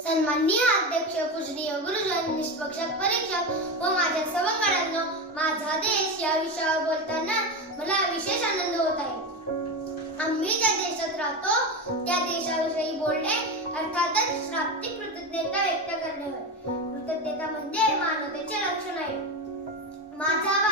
सन्माननीय अध्यक्ष पूजनीय गुरुजन निष्पक्ष परीक्षक व माझ्या सवंगड्यांनो माझा देश या विषयावर बोलताना मला विशेष आनंद होत आहे. आम्ही ज्या देशात राहतो त्या देशाविषयी बोलणे अर्थातच शाब्दिक कृतज्ञता व्यक्त करणे होय. कृतज्ञता म्हणजे मानवतेचे लक्षण आहे. माझा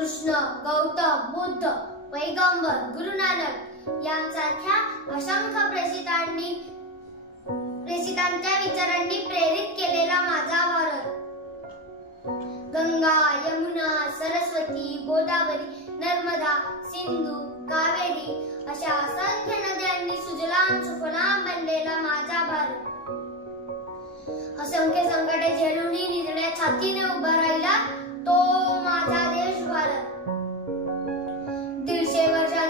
कृष्ण गौतम बुद्ध पैगंबर गुरु नानक यांसारख्या असंख्य प्रेषितांनी प्रेषितांच्या विचारांनी प्रेरित केलेला माझा भारत गंगा यमुना सरस्वती गोदावरी नर्मदा सिंधू कावेरी अशा असंख्य नद्यांनी सुजलाम सुफलाम बनलेला माझा भारत असंख्य संकटे झेलूनही निर्णय छातीने उभा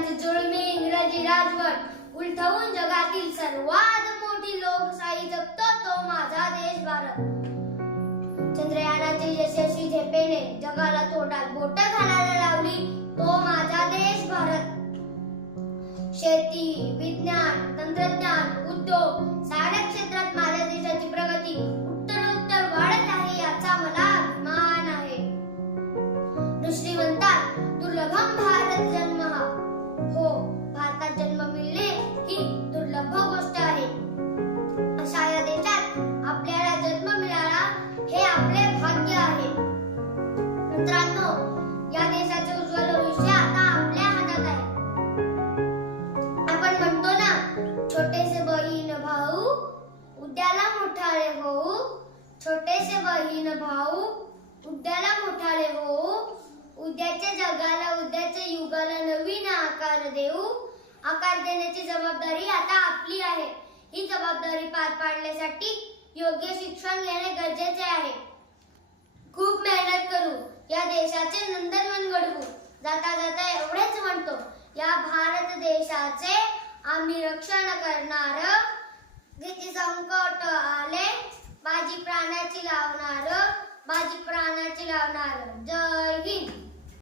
दीडशे जुळमी इंग्रजी राजवट उलथवून जगातील सर्वात मोठी लोकशाही जगतो तो माझा देश भारत. चंद्रयानाचे यशस्वी झेपेने जगाला तोंडात बोट घालायला लावली तो माझा देश भारत. शेती विज्ञान तंत्रज्ञान उद्योग साऱ्या क्षेत्रात मित्रांनो या देशाचे उज्ज्वल भविष्य आता आपल्या हातात आहे. आपण म्हणतो ना छोटेसे बहीण भाऊ उद्याला मोठाले होऊ. छोटेसे बहीण भाऊ उद्याला मोठाले होऊ. उद्याच्या जगाला उद्याच्या युगाला नवीन आकार देऊ. आकार देण्याची जबाबदारी आता आपली आहे. ही जबाबदारी पार पाडण्यासाठी योग्य शिक्षण घेणे गरजेचे आहे. खूप मेहनत करू. या देशाचे नंदनवन घडवू जाता जाता एवढेच म्हणतो या भारत देशाचे आम्ही रक्षण करणार. किती संकट आले बाजी प्राणाची लावणार बाजी प्राणाची लावणार. जय हिंद.